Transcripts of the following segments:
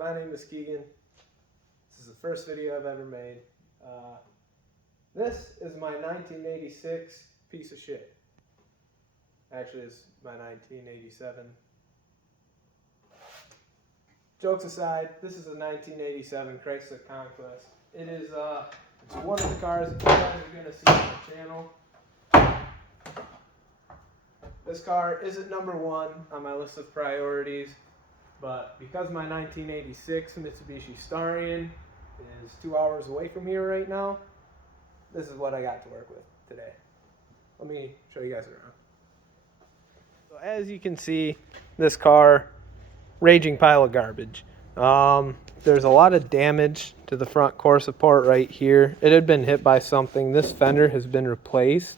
My name is Keegan. This is the first video I've ever made. This is my 1986 piece of shit. Actually, it's my 1987. Jokes aside, this is a 1987 Chrysler Conquest. It is it's one of the cars that you guys are going to see on the channel. This car isn't number one on my list of priorities, but because my 1986 Mitsubishi Starion is 2 hours away from here right now, this is what I got to work with today. Let me show you guys around. So as you can see, this car, raging pile of garbage. There's a lot of damage to the front core support right here. It had been hit by something. This fender has been replaced.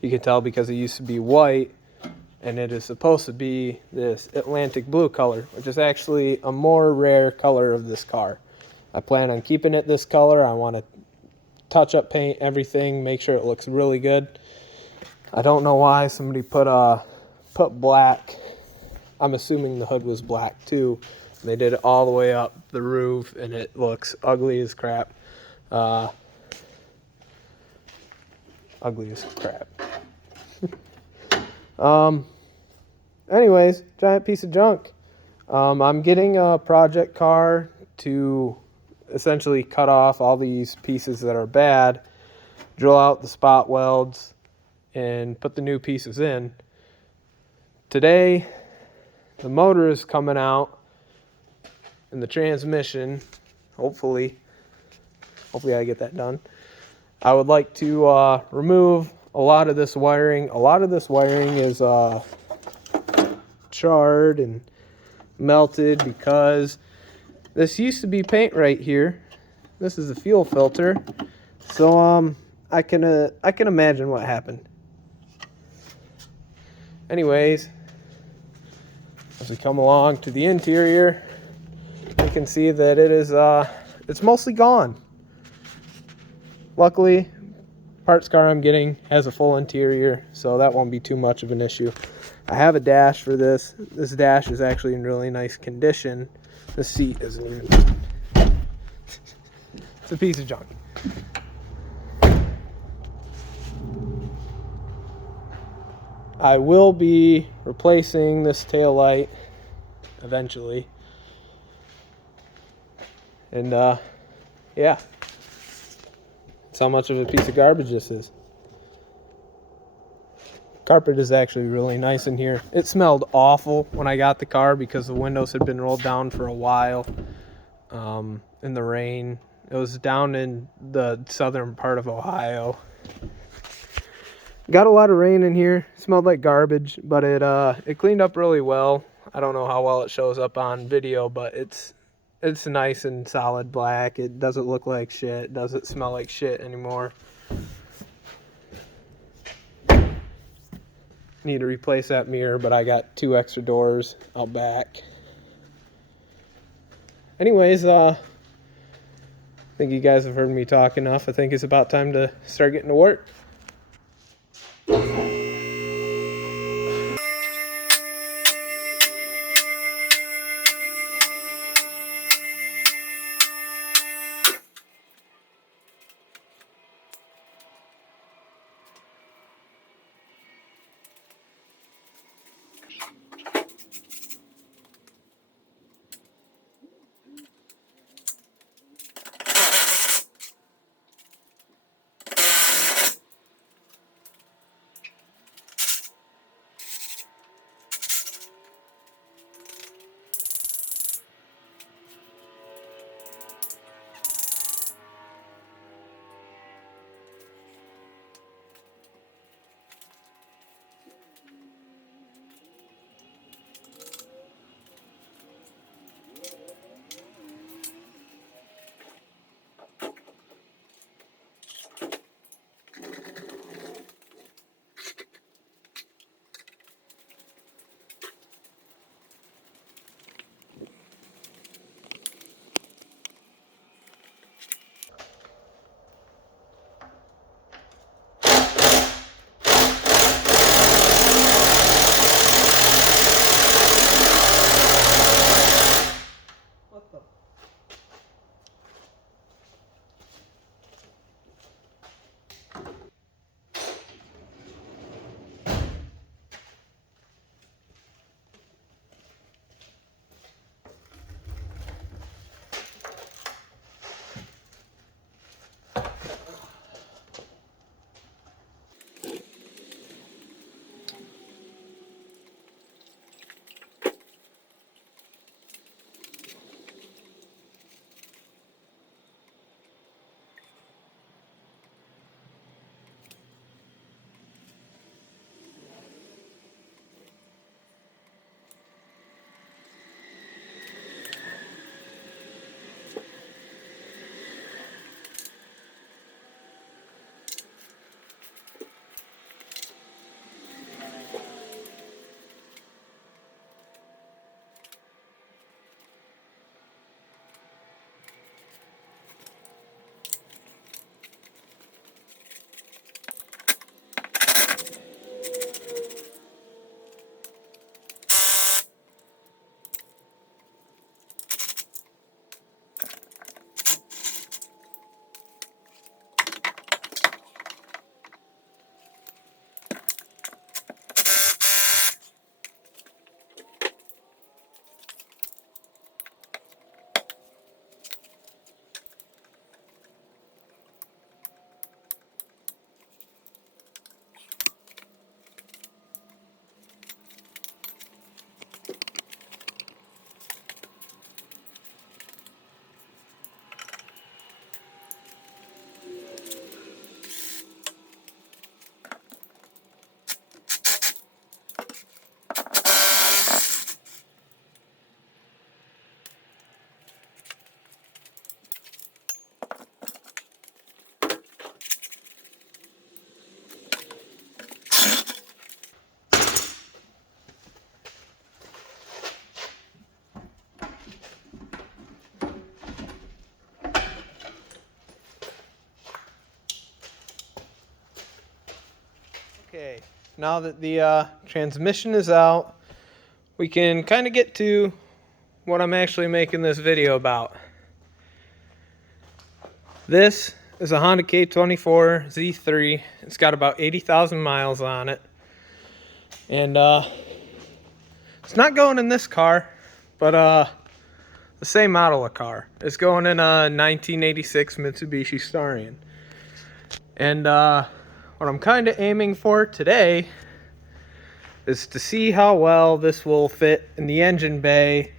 You can tell because it used to be white, and it is supposed to be this Atlantic blue color, which is actually a more rare color of this car. I plan on keeping it this color. I want to touch up paint everything, make sure it looks really good. I don't know why somebody put black. I'm assuming the hood was black too. They did it all the way up the roof, and it looks ugly as crap. Ugly as crap. Anyways, giant piece of junk. I'm getting a project car to essentially cut off all these pieces that are bad, drill out the spot welds, and put the new pieces in. Today, the motor is coming out, and the transmission, hopefully I get that done. I would like to remove a lot of this wiring. A lot of this wiring is charred and melted because this used to be paint right here. This is a fuel filter. So I can imagine what happened. Anyways, as we come along to the interior, you can see that it is it's mostly gone. Luckily, parts car I'm getting has a full interior, so that won't be too much of an issue. I have a dash for this. This dash is actually in really nice condition. The seat isn't even. It's a piece of junk. I will be replacing this taillight eventually. And yeah. That's how much of a piece of garbage this is. Carpet is actually really nice in here. It smelled awful when I got the car because the windows had been rolled down for a while in the rain. It was down in the southern part of Ohio. Got a lot of rain in here. It smelled like garbage, but it cleaned up really well. I don't know how well it shows up on video, but it's nice and solid black. It doesn't look like shit. It doesn't smell like shit anymore. Need to replace that mirror, but I got 2 extra doors out back. Anyways, I think you guys have heard me talk enough. I think it's about time to start getting to work. now that the transmission is out, we can kind of get to what I'm actually making this video about. This is a Honda k24z3. It's got about 80,000 miles on it. And it's not going in this car, but the same model of car. It's going in a 1986 Mitsubishi Starion. And what I'm kind of aiming for today is to see how well this will fit in the engine bay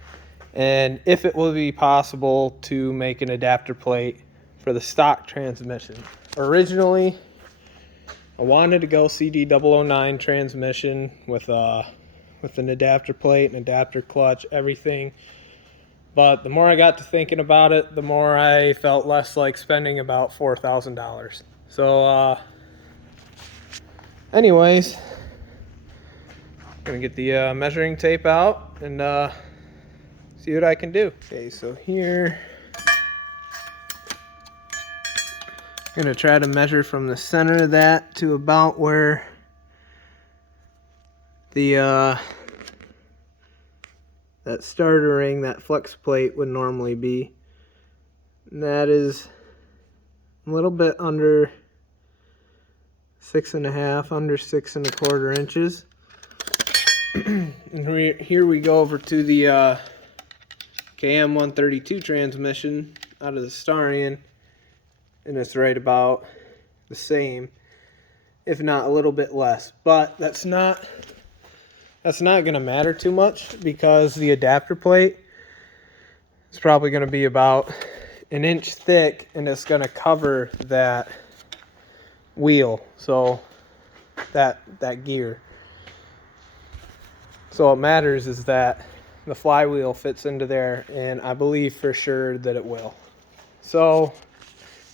and if it will be possible to make an adapter plate for the stock transmission. Originally, I wanted to go CD009 transmission with an adapter plate, an adapter clutch, everything. But the more I got to thinking about it, the more I felt less like spending about $4,000. So, anyways, I'm gonna get the measuring tape out and see what I can do. Okay, so here, I'm gonna try to measure from the center of that to about where the that starter ring, that flex plate would normally be. And that is a little bit under 6.5, under 6.25 inches. And here we go over to the KM132 transmission out of the Starion, and it's right about the same, if not a little bit less. But that's not going to matter too much because the adapter plate is probably going to be about 1 inch thick, and it's going to cover that wheel, so that gear. So what matters is that the flywheel fits into there, and I believe for sure that it will. So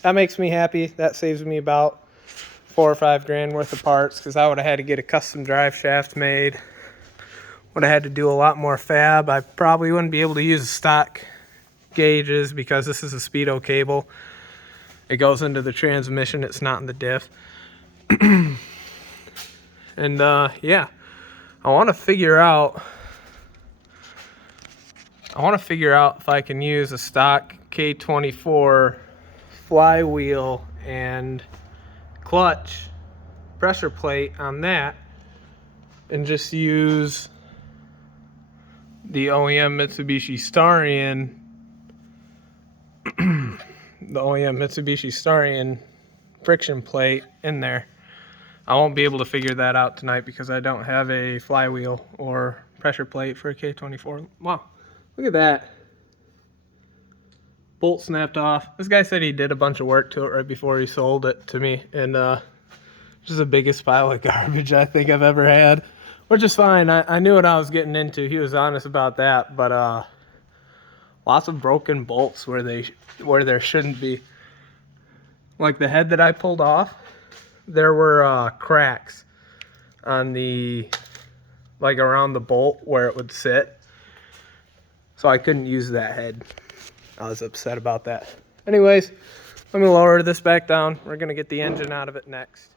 that makes me happy. That saves me about $4 or $5 grand worth of parts, because I would have had to get a custom drive shaft made. Would have had to do a lot more fab. I probably wouldn't be able to use stock gauges because this is a speedo cable. It goes into the transmission, it's not in the diff. And yeah, I want to figure out if I can use a stock K24 flywheel and clutch pressure plate on that, and just use the OEM Mitsubishi Starion, the OEM Mitsubishi Starion friction plate in there. I won't be able to figure that out tonight because I don't have a flywheel or pressure plate for a K24. Wow, look at that. Bolt snapped off. This guy said he did a bunch of work to it right before he sold it to me, and just the biggest pile of garbage I think I've ever had, which is fine. I knew what I was getting into. He was honest about that, but lots of broken bolts where there shouldn't be. Like the head that I pulled off, there were cracks on the, like around the bolt where it would sit, so I couldn't use that head. I was upset about that. Anyways, let me lower this back down. We're gonna get the engine out of it next.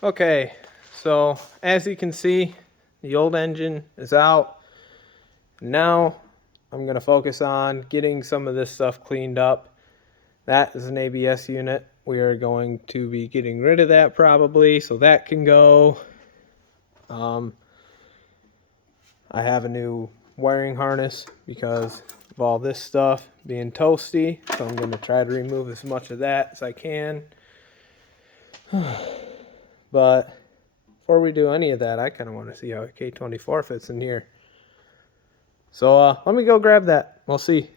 Okay, so as you can see, the old engine is out. Now I'm going to focus on getting some of this stuff cleaned up. That is an ABS unit. We are going to be getting rid of that probably, so that can go. I have a new wiring harness because of all this stuff being toasty, so I'm going to try to remove as much of that as I can. But before we do any of that, I kind of want to see how a K24 fits in here. So let me go grab that. We'll see.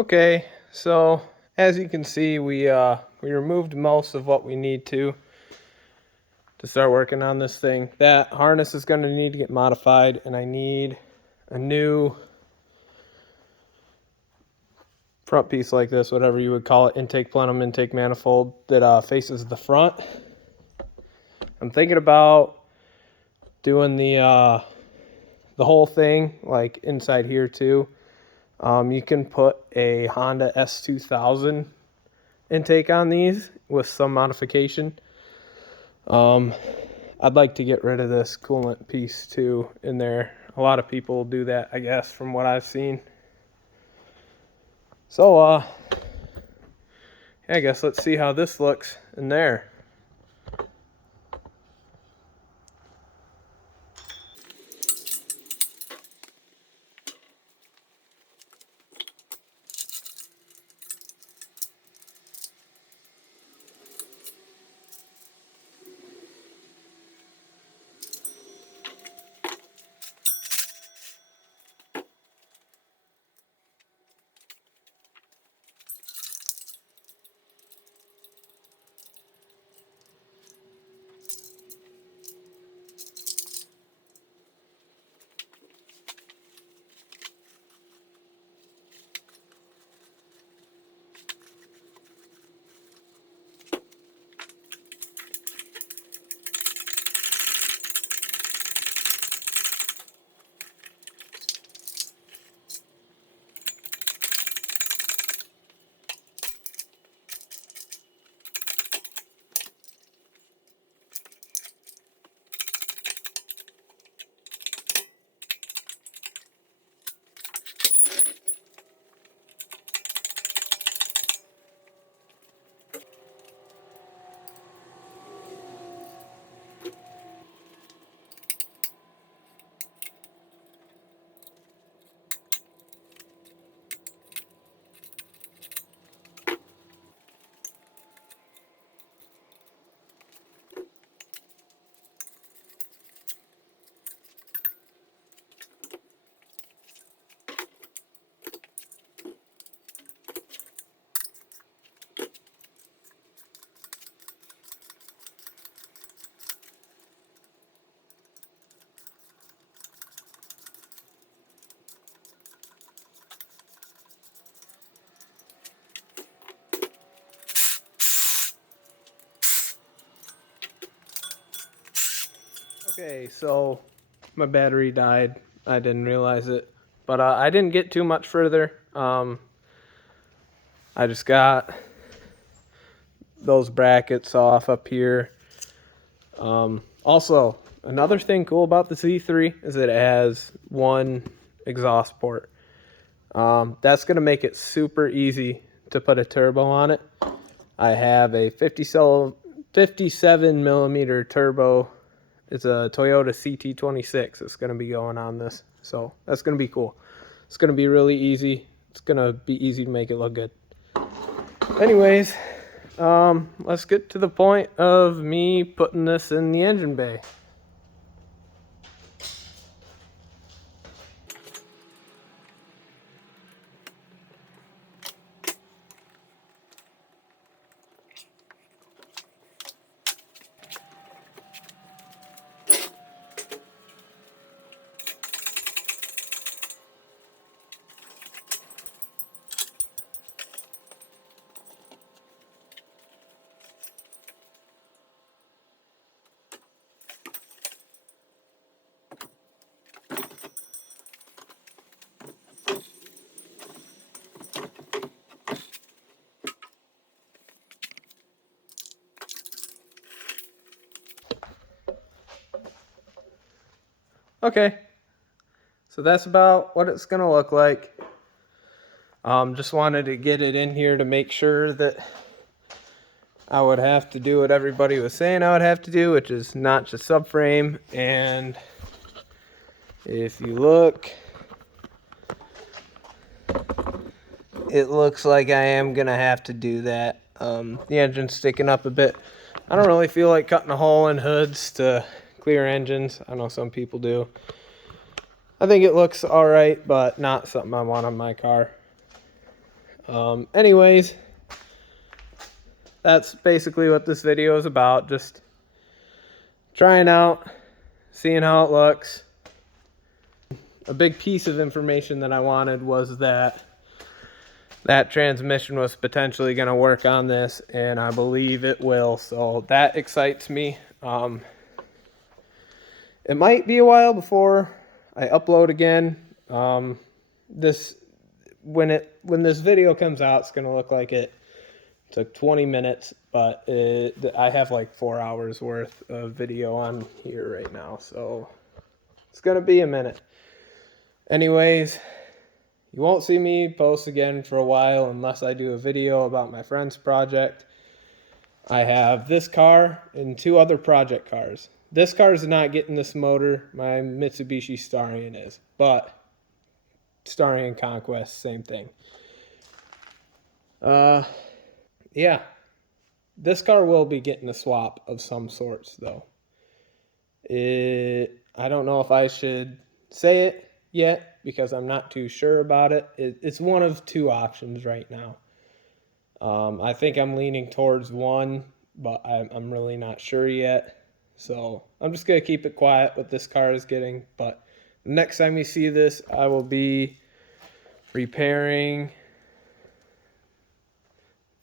Okay, so as you can see, we removed most of what we need to start working on this thing. That harness is going to need to get modified, and I need a new front piece like this, whatever you would call it, intake plenum, intake manifold that faces the front. I'm thinking about doing the whole thing like inside here too. You can put a Honda S2000 intake on these with some modification. I'd like to get rid of this coolant piece too in there. A lot of people do that, I guess, from what I've seen. So I guess let's see how this looks in there. Okay, so my battery died. I didn't realize it, but I didn't get too much further. I just got those brackets off up here. Also, another thing cool about the Z3 is that it has one exhaust port. That's going to make it super easy to put a turbo on it. I have a 57 millimeter turbo. It's a Toyota CT26. It's going to be going on this. So that's going to be cool. It's going to be really easy. It's going to be easy to make it look good. Anyways, let's get to the point of me putting this in the engine bay. Okay, so that's about what it's gonna look like. Just wanted to get it in here to make sure that I would have to do what everybody was saying I would have to do, which is notch the subframe. And if you look, it looks like I am gonna have to do that. The engine's sticking up a bit. I don't really feel like cutting a hole in hoods to clear engines. I know some people do. I think it looks all right, but not something I want on my car. Anyways, that's basically what this video is about. Just trying out, seeing how it looks. A big piece of information that I wanted was that transmission was potentially going to work on this, and I believe it will. So that excites me. It might be a while before I upload again. When this video comes out, it's going to look like it took 20 minutes, but I have like 4 hours worth of video on here right now, so it's going to be a minute. Anyways, you won't see me post again for a while unless I do a video about my friend's project. I have this car and 2 other project cars. This car is not getting this motor. My Mitsubishi Starion is, but Starion Conquest, same thing. Yeah, this car will be getting a swap of some sorts, though. I don't know if I should say it yet because I'm not too sure about it. It's one of 2 options right now. I think I'm leaning towards one, but I'm really not sure yet. So I'm just going to keep it quiet what this car is getting. But next time you see this, I will be repairing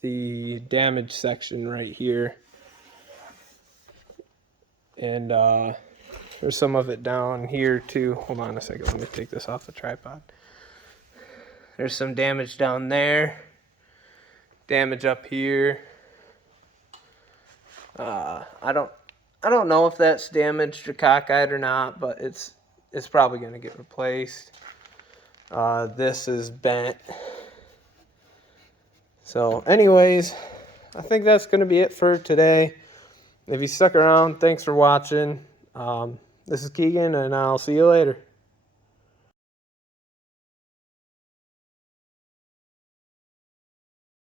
the damage section right here. And there's some of it down here too. Hold on a second, let me take this off the tripod. There's some damage down there. Damage up here. I don't know if that's damaged or cockeyed or not, but it's probably gonna get replaced. This is bent. So anyways, I think that's gonna be it for today. If you stuck around, thanks for watching. This is Keegan, and I'll see you later.